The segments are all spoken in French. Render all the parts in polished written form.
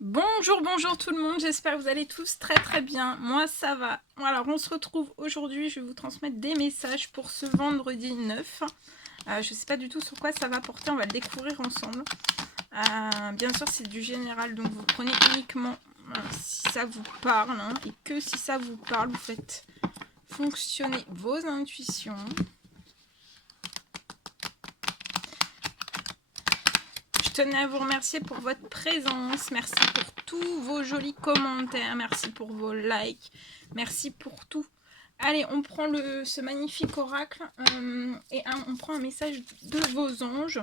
Bonjour, bonjour tout le monde, j'espère que vous allez tous très très bien. Moi ça va. Alors on se retrouve aujourd'hui, je vais vous transmettre des messages pour ce vendredi 9. Je ne sais pas du tout sur quoi ça va porter, on va le découvrir ensemble. Bien sûr c'est du général, donc vous prenez uniquement si ça vous parle, hein, et que si ça vous parle, vous faites fonctionner vos intuitions. Je tenais à vous remercier pour votre présence, merci pour tous vos jolis commentaires, merci pour vos likes, merci pour tout. Allez, on prend ce magnifique oracle et on prend un message de vos anges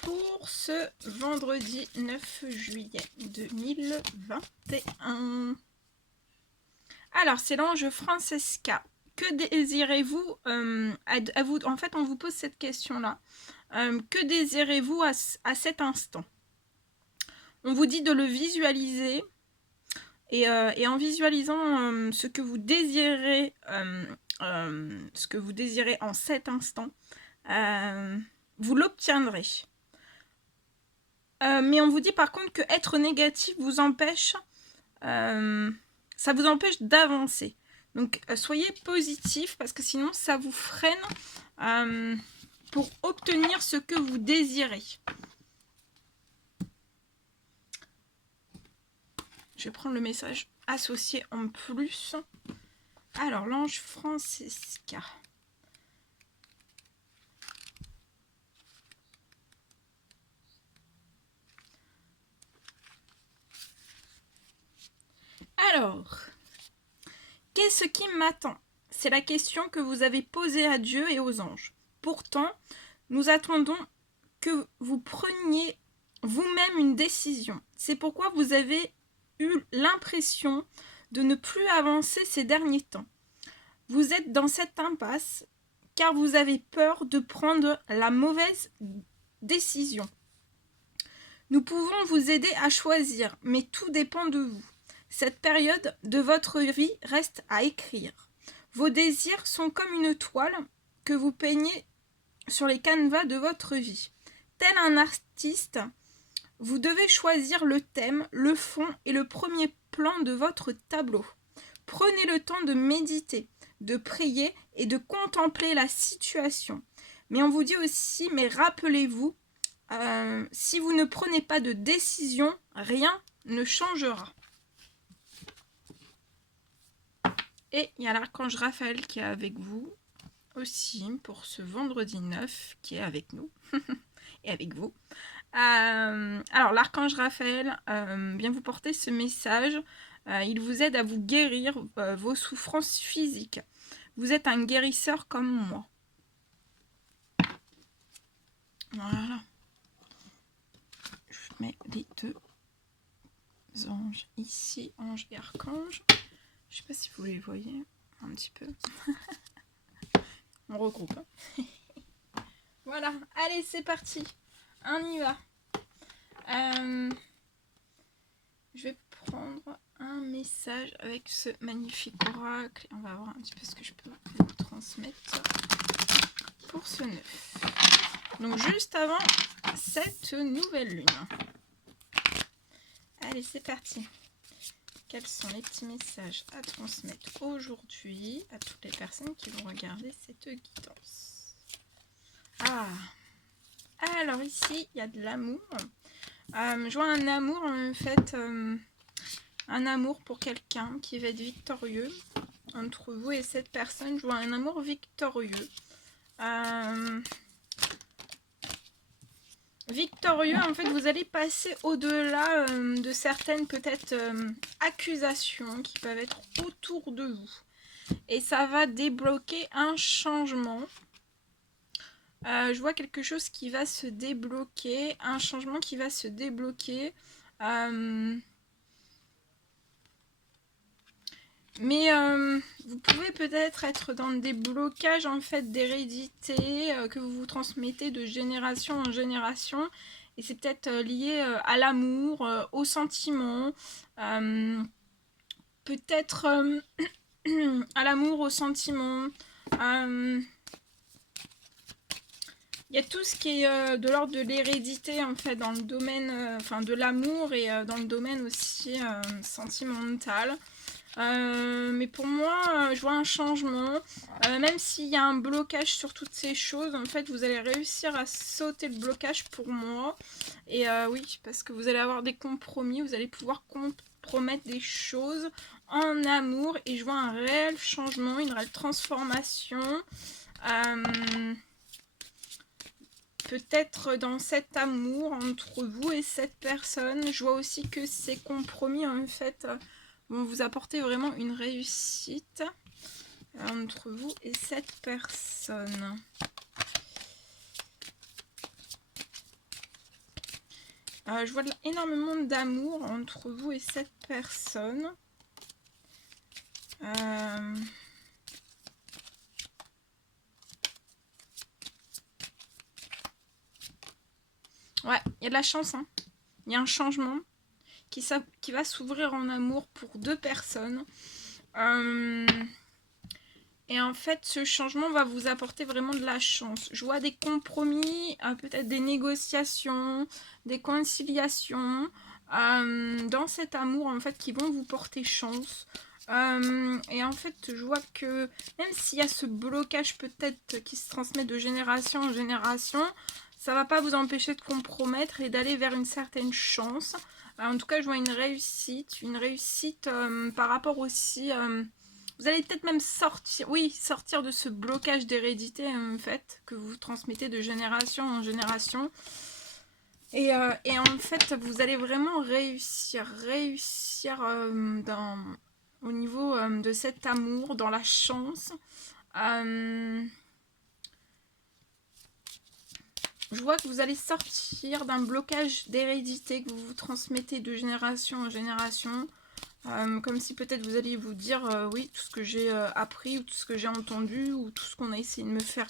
pour ce vendredi 9 juillet 2021. Alors, c'est l'ange Francesca. Que désirez-vous à vous, en fait, on vous pose cette question-là. Que désirez-vous à cet instant? On vous dit de le visualiser et en visualisant ce que vous désirez en cet instant, vous l'obtiendrez. Mais on vous dit par contre que être négatif vous empêche, ça vous empêche d'avancer. Donc soyez positif parce que sinon ça vous freine pour obtenir ce que vous désirez. Je vais prendre le message associé en plus. Alors, l'ange Francesca. Alors, qu'est-ce qui m'attend? C'est la question que vous avez posée à Dieu et aux anges. Pourtant, nous attendons que vous preniez vous-même une décision. C'est pourquoi vous avez eu l'impression de ne plus avancer ces derniers temps. Vous êtes dans cette impasse car vous avez peur de prendre la mauvaise décision. Nous pouvons vous aider à choisir, mais tout dépend de vous. Cette période de votre vie reste à écrire. Vos désirs sont comme une toile que vous peignez sur les canevas de votre vie. Tel un artiste, vous devez choisir le thème, le fond et le premier plan de votre tableau. Prenez le temps de méditer, de prier et de contempler la situation. Mais on vous dit aussi, mais rappelez-vous, si vous ne prenez pas de décision, rien ne changera. Et il y a l'archange Raphaël qui est avec vous aussi pour ce vendredi 9 qui est avec nous et avec vous. Alors l'archange Raphaël vient vous porter ce message. Il vous aide à vous guérir vos souffrances physiques. Vous êtes un guérisseur comme moi. Voilà. Je mets les deux anges ici, ange et archange. Je sais pas si vous les voyez un petit peu. On regroupe. Voilà, allez c'est parti. On y va. Je vais prendre un message avec ce magnifique oracle. On va voir un petit peu ce que je peux vous transmettre pour ce 9. Donc juste avant cette nouvelle lune. Allez, c'est parti. Quels sont les petits messages à transmettre aujourd'hui à toutes les personnes qui vont regarder cette guidance? Alors ici, il y a de l'amour. Je vois un amour, en fait, un amour pour quelqu'un qui va être victorieux. Entre vous et cette personne, je vois un amour victorieux. Victorieux, en fait, vous allez passer au-delà de certaines, peut-être, accusations qui peuvent être autour de vous. Et ça va débloquer un changement. Je vois quelque chose qui va se débloquer, un changement qui va se débloquer. Mais vous pouvez peut-être être dans des blocages en fait d'hérédité que vous vous transmettez de génération en génération. Et c'est peut-être lié à l'amour, aux sentiments, peut-être à l'amour, aux sentiments. Il y a tout ce qui est de l'ordre de l'hérédité, en fait, dans le domaine enfin, de l'amour et dans le domaine aussi sentimental. Mais pour moi, je vois un changement. Même s'il y a un blocage sur toutes ces choses, en fait, vous allez réussir à sauter le blocage pour moi. Et oui, parce que vous allez avoir des compromis, vous allez pouvoir compromettre des choses en amour. Et je vois un réel changement, une réelle transformation. Peut-être dans cet amour entre vous et cette personne. Je vois aussi que ces compromis, en fait, vont vous apporter vraiment une réussite entre vous et cette personne. Je vois énormément d'amour entre vous et cette personne. Ouais, il y a de la chance, hein. Il y a un changement qui va s'ouvrir en amour pour deux personnes. Et en fait, ce changement va vous apporter vraiment de la chance. Je vois des compromis, peut-être des négociations, des conciliations dans cet amour, en fait, qui vont vous porter chance. Et en fait, je vois que même s'il y a ce blocage peut-être qui se transmet de génération en génération, ça va pas vous empêcher de compromettre et d'aller vers une certaine chance. En tout cas, je vois une réussite par rapport aussi... vous allez peut-être même sortir de ce blocage d'hérédité en fait, que vous transmettez de génération en génération. Et en fait, vous allez vraiment réussir au niveau de cet amour, dans la chance. Je vois que vous allez sortir d'un blocage d'hérédité que vous transmettez de génération en génération. Comme si peut-être vous alliez vous dire oui, tout ce que j'ai appris ou tout ce que j'ai entendu ou tout ce qu'on a essayé de me faire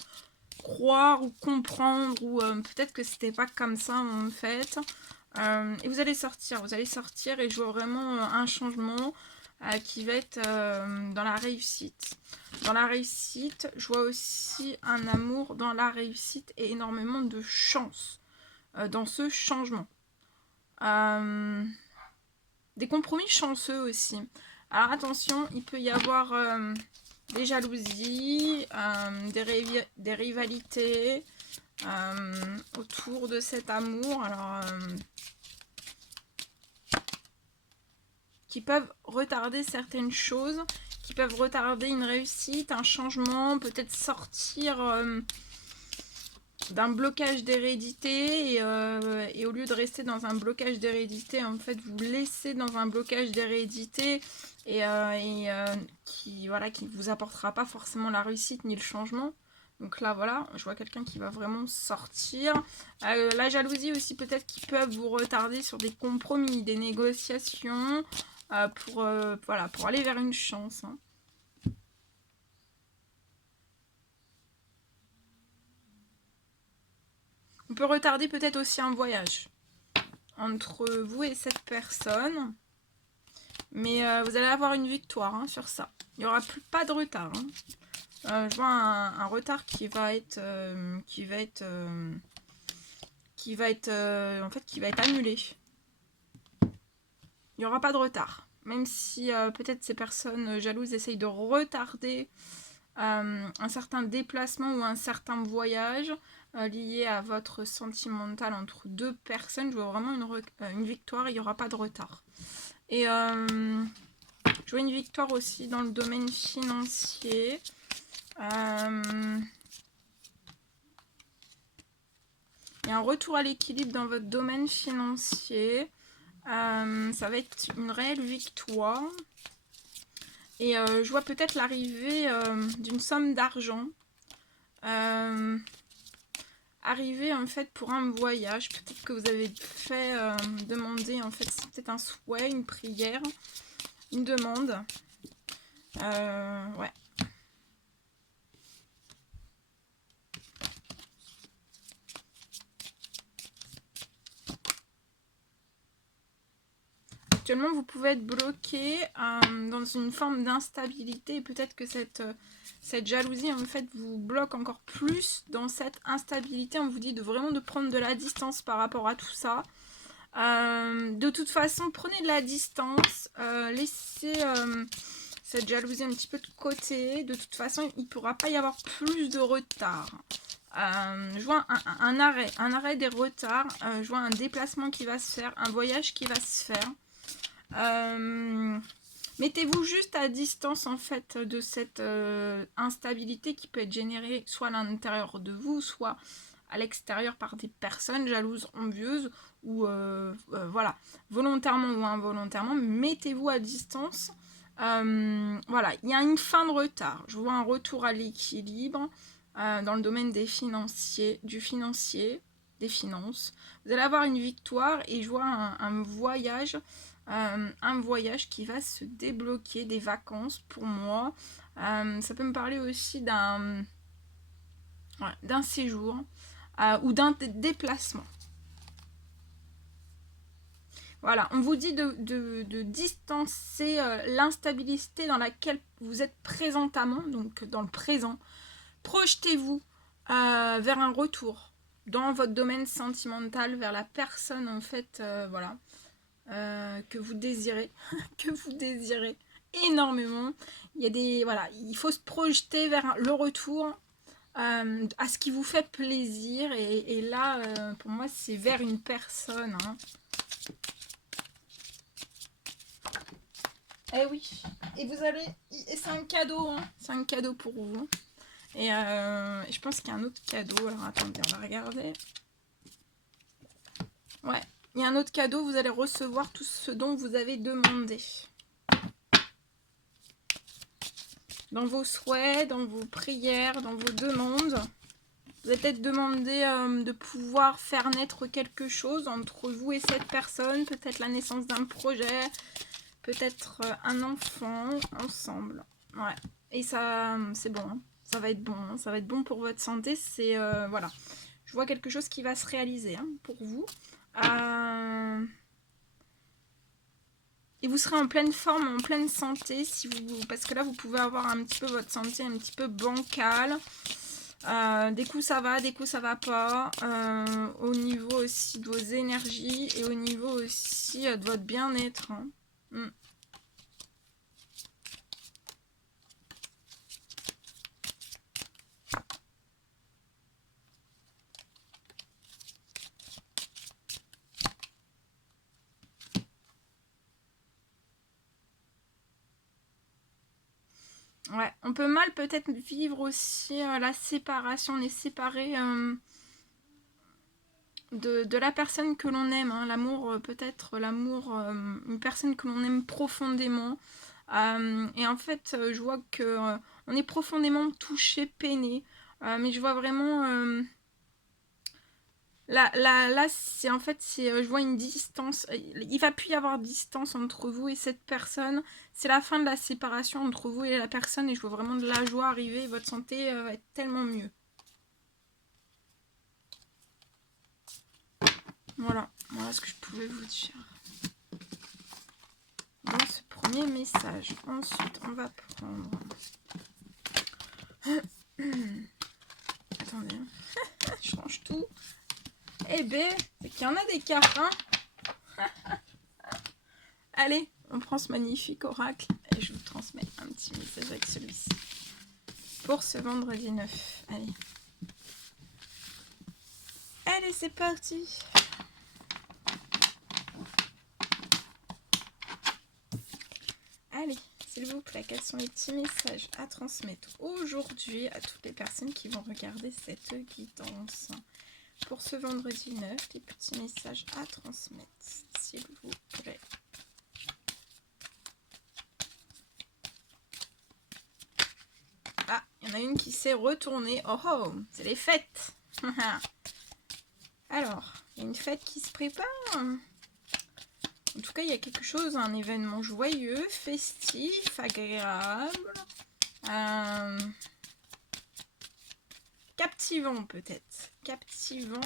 croire ou comprendre ou peut-être que c'était pas comme ça en fait. Et vous allez sortir et je vois vraiment un changement qui va être dans la réussite. Dans la réussite, je vois aussi un amour dans la réussite et énormément de chance dans ce changement. Des compromis chanceux aussi. Alors attention, il peut y avoir des jalousies, des rivalités autour de cet amour. Alors, qui peuvent retarder certaines choses, qui peuvent retarder une réussite, un changement, peut-être sortir d'un blocage d'hérédité et au lieu de rester dans un blocage d'hérédité, en fait vous laissez dans un blocage d'hérédité qui ne vous apportera pas forcément la réussite ni le changement. Donc là voilà, je vois quelqu'un qui va vraiment sortir. La jalousie aussi peut-être qui peut vous retarder sur des compromis, des négociations pour aller vers une chance. Hein. On peut retarder peut-être aussi un voyage entre vous et cette personne. Mais vous allez avoir une victoire hein, sur ça. Il n'y aura pas de retard. Hein. Je vois un retard qui va être annulé. Il n'y aura pas de retard. Même si peut-être ces personnes jalouses essayent de retarder un certain déplacement ou un certain voyage lié à votre sentimental entre deux personnes. Je vois vraiment une victoire, il n'y aura pas de retard. Et je vois une victoire aussi dans le domaine financier. Il y a un retour à l'équilibre dans votre domaine financier. Ça va être une réelle victoire. Et je vois peut-être l'arrivée d'une somme d'argent. Arriver en fait pour un voyage. Peut-être que vous avez fait demander, en fait, c'est peut-être un souhait, une prière, une demande. Ouais. Actuellement, vous pouvez être bloqué dans une forme d'instabilité et peut-être que cette jalousie, en fait, vous bloque encore plus dans cette instabilité. On vous dit vraiment de prendre de la distance par rapport à tout ça. De toute façon, prenez de la distance, laissez cette jalousie un petit peu de côté. De toute façon, il ne pourra pas y avoir plus de retard. Je vois un arrêt des retards, je vois un déplacement qui va se faire, un voyage qui va se faire. Mettez-vous juste à distance en fait de cette instabilité qui peut être générée soit à l'intérieur de vous, soit à l'extérieur par des personnes jalouses, envieuses, ou voilà, volontairement ou involontairement. Mettez-vous à distance. Voilà, il y a une fin de retard. Je vois un retour à l'équilibre dans le domaine des financiers, des finances. Vous allez avoir une victoire et je vois un voyage qui va se débloquer, des vacances pour moi. Ça peut me parler aussi d'un séjour ou d'un déplacement. Voilà, on vous dit de distancer l'instabilité dans laquelle vous êtes présentement, donc dans le présent. Projetez-vous vers un retour dans votre domaine sentimental, vers la personne en fait, voilà, que vous désirez, que vous désirez énormément. Il y a des, voilà, il faut se projeter vers le retour à ce qui vous fait plaisir et là, pour moi, c'est vers une personne. Hein. Eh oui, et vous allez, et c'est un cadeau, hein. C'est un cadeau pour vous. Et je pense qu'il y a un autre cadeau. Alors attendez, on va regarder. Ouais, il y a un autre cadeau. Vous allez recevoir tout ce dont vous avez demandé. Dans vos souhaits, dans vos prières, dans vos demandes. Vous avez peut-être demandé de pouvoir faire naître quelque chose entre vous et cette personne. Peut-être la naissance d'un projet. Peut-être un enfant ensemble. Ouais, et ça, c'est bon. Hein. Ça va être bon, hein. Ça va être bon pour votre santé. C'est voilà, je vois quelque chose qui va se réaliser hein, pour vous. Et vous serez en pleine forme, en pleine santé, si vous, parce que là vous pouvez avoir un petit peu votre santé un petit peu bancale. Des coups ça va, des coups ça va pas. Au niveau aussi de vos énergies et au niveau aussi de votre bien-être. Hein. Ouais, on peut mal peut-être vivre aussi la séparation, on est séparé de la personne que l'on aime, hein. L'amour, peut-être l'amour, une personne que l'on aime profondément. Et en fait, je vois que on est profondément touché, peiné. Mais je vois vraiment... Là c'est en fait, je vois une distance. Il va plus y avoir distance entre vous et cette personne. C'est la fin de la séparation entre vous et la personne. Et je vois vraiment de la joie arriver. Votre santé va être tellement mieux. Voilà ce que je pouvais vous dire dans ce premier message. Ensuite, on va prendre... Attendez, je range tout. Eh ben, c'est qu'il y en a des cartes, hein. Allez, on prend ce magnifique oracle et je vous transmets un petit message avec celui-ci. Pour ce vendredi 9. Allez. Allez, c'est parti. Allez, s'il vous plaît, quels sont les petits messages à transmettre aujourd'hui à toutes les personnes qui vont regarder cette guidance? Pour ce vendredi 9, les petits messages à transmettre, s'il vous plaît. Ah, il y en a une qui s'est retournée. Oh oh, c'est les fêtes. Alors, il y a une fête qui se prépare. En tout cas, il y a quelque chose, un événement joyeux, festif, agréable. Captivant peut-être. Captivant,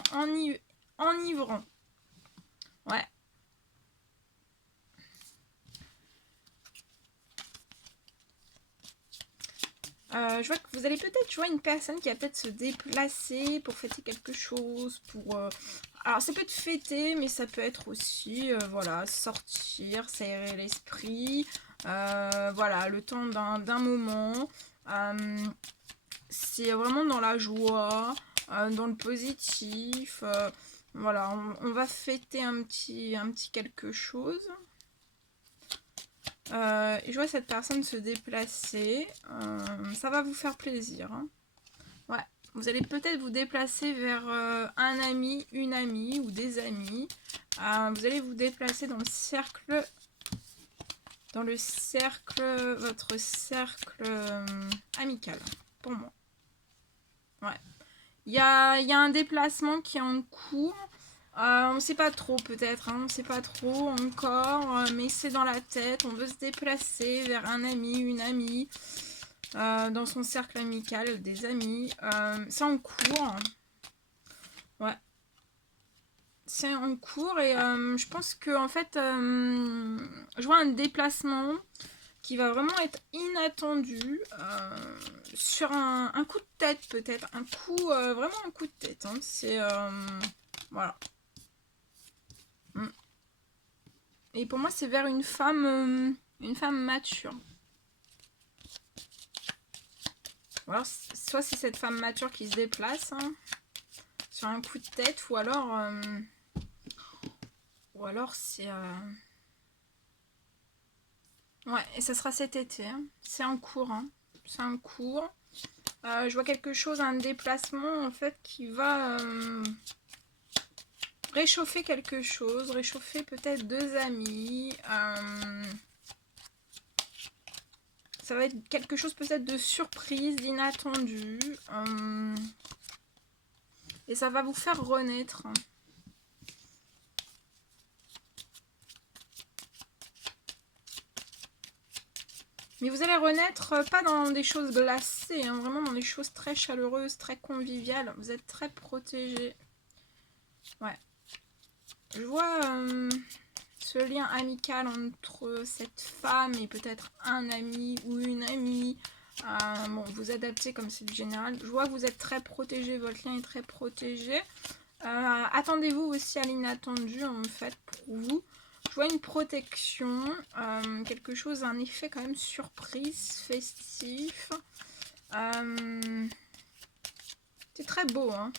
enivrant. Ouais. Je vois que vous allez peut-être, je vois une personne qui va peut-être se déplacer pour fêter quelque chose, pour... Alors ça peut être fêter, mais ça peut être aussi, voilà, sortir, s'aérer l'esprit, voilà, le temps d'un moment. C'est vraiment dans la joie, dans le positif. Voilà, on va fêter un petit quelque chose. Et je vois cette personne se déplacer. Ça va vous faire plaisir. Hein. Ouais, vous allez peut-être vous déplacer vers un ami, une amie ou des amis. Vous allez vous déplacer dans le cercle, votre cercle amical, pour moi. Ouais. Il y a un déplacement qui est en cours. On ne sait pas trop peut-être, hein, on ne sait pas trop encore, mais c'est dans la tête. On veut se déplacer vers un ami, une amie, dans son cercle amical, des amis. C'est en cours. Ouais. C'est en cours et je pense que en fait, je vois un déplacement qui va vraiment être inattendu sur un coup de tête peut-être. Un coup, vraiment un coup de tête. Hein. C'est... voilà. Et pour moi, c'est vers une femme mature. Ou alors, soit c'est cette femme mature qui se déplace hein, sur un coup de tête, ou alors c'est... Ouais, et ça sera cet été. Hein. C'est en cours. Hein. C'est en cours. Je vois quelque chose, un déplacement en fait qui va réchauffer quelque chose, réchauffer peut-être deux amis. Ça va être quelque chose peut-être de surprise, d'inattendu. Et ça va vous faire renaître. Mais vous allez renaître pas dans des choses glacées, hein, vraiment dans des choses très chaleureuses, très conviviales. Vous êtes très protégés. Ouais. Je vois ce lien amical entre cette femme et peut-être un ami ou une amie. Bon, vous adaptez comme c'est du général. Je vois que vous êtes très protégé, votre lien est très protégé. Attendez-vous aussi à l'inattendu en fait pour vous. Je vois une protection, quelque chose, un effet quand même surprise, festif. C'est très beau, hein.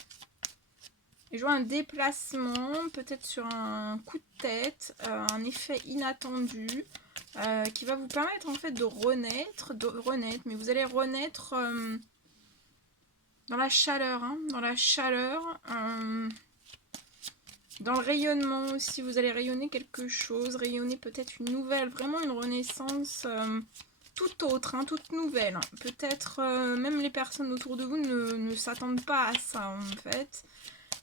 Et je vois un déplacement, peut-être sur un coup de tête, un effet inattendu, qui va vous permettre en fait de renaître, mais vous allez renaître dans la chaleur, hein, dans la chaleur. Dans le rayonnement aussi, vous allez rayonner quelque chose, rayonner peut-être une nouvelle, vraiment une renaissance toute autre, hein, toute nouvelle. Peut-être même les personnes autour de vous ne s'attendent pas à ça en fait.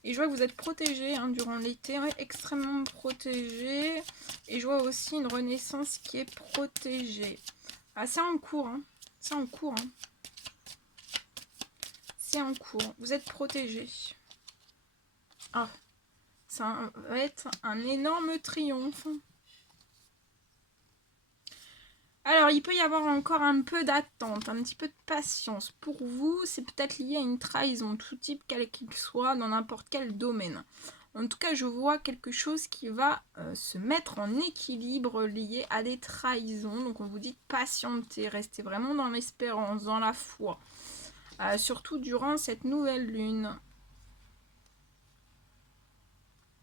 Et je vois que vous êtes protégés hein, durant l'été, ouais, extrêmement protégés. Et je vois aussi une renaissance qui est protégée. Ah, c'est en cours, hein. C'est en cours. Hein. C'est en cours. Vous êtes protégés. Ah. Ça va être un énorme triomphe. Alors, il peut y avoir encore un peu d'attente, un petit peu de patience. Pour vous, c'est peut-être lié à une trahison, tout type quel qu'il soit, dans n'importe quel domaine. En tout cas, je vois quelque chose qui va se mettre en équilibre lié à des trahisons. Donc, on vous dit de patienter, restez vraiment dans l'espérance, dans la foi. Surtout durant cette nouvelle lune.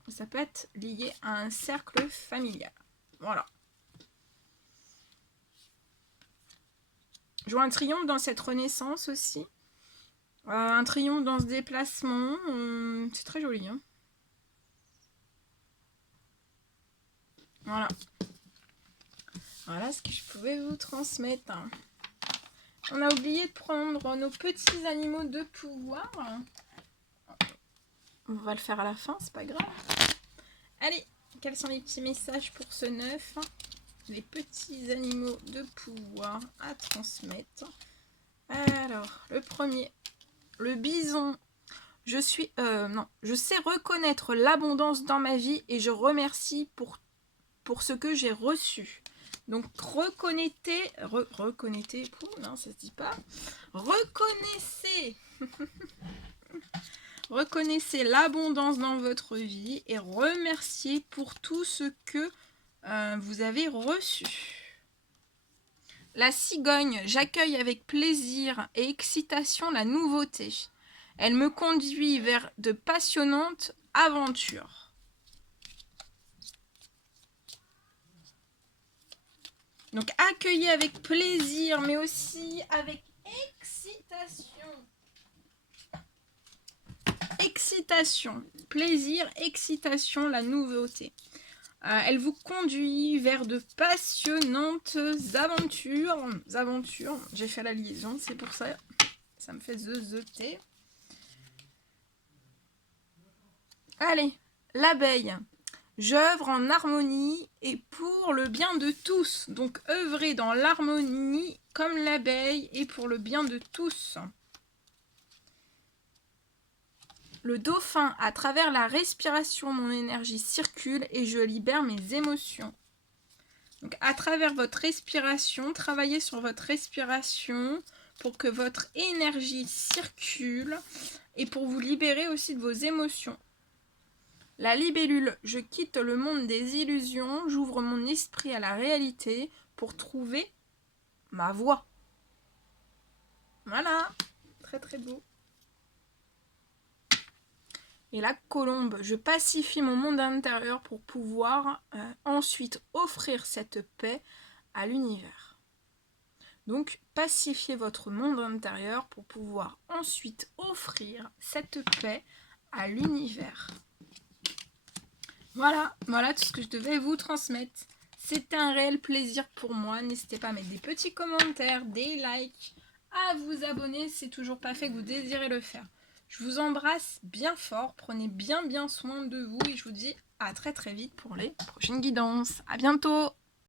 Ça peut être lié à un cercle familial. Voilà. Je vois un triomphe dans cette renaissance aussi. Un triomphe dans ce déplacement. C'est très joli. Hein. Voilà. Voilà ce que je pouvais vous transmettre. On a oublié de prendre nos petits animaux de pouvoir. On va le faire à la fin, c'est pas grave. Allez, quels sont les petits messages pour ce 9? Les petits animaux de pouvoir à transmettre. Alors, le premier, le bison. Je sais reconnaître l'abondance dans ma vie et je remercie pour ce que j'ai reçu. Donc reconnaissez, non ça se dit pas, reconnaissez, reconnaissez l'abondance dans votre vie et remerciez pour tout ce que vous avez reçu. La cigogne, j'accueille avec plaisir et excitation la nouveauté. Elle me conduit vers de passionnantes aventures. Donc accueillez avec plaisir, mais aussi avec excitation. Excitation, plaisir, excitation, la nouveauté. Elle vous conduit vers de passionnantes aventures. J'ai fait la liaison, c'est pour ça. Ça me fait zeuter. Allez, l'abeille. J'œuvre en harmonie et pour le bien de tous. Donc œuvrer dans l'harmonie comme l'abeille et pour le bien de tous. Le dauphin, à travers la respiration, mon énergie circule et je libère mes émotions. Donc à travers votre respiration, travaillez sur votre respiration pour que votre énergie circule et pour vous libérer aussi de vos émotions. La libellule, je quitte le monde des illusions, j'ouvre mon esprit à la réalité pour trouver ma voie. Voilà, très très beau. Et la colombe, je pacifie mon monde intérieur pour pouvoir ensuite offrir cette paix à l'univers. Donc, pacifiez votre monde intérieur pour pouvoir ensuite offrir cette paix à l'univers. Voilà tout ce que je devais vous transmettre. C'était un réel plaisir pour moi. N'hésitez pas à mettre des petits commentaires, des likes, à vous abonner si c'est toujours pas fait que vous désirez le faire. Je vous embrasse bien fort, prenez bien soin de vous et je vous dis à très vite pour les prochaines guidances. À bientôt!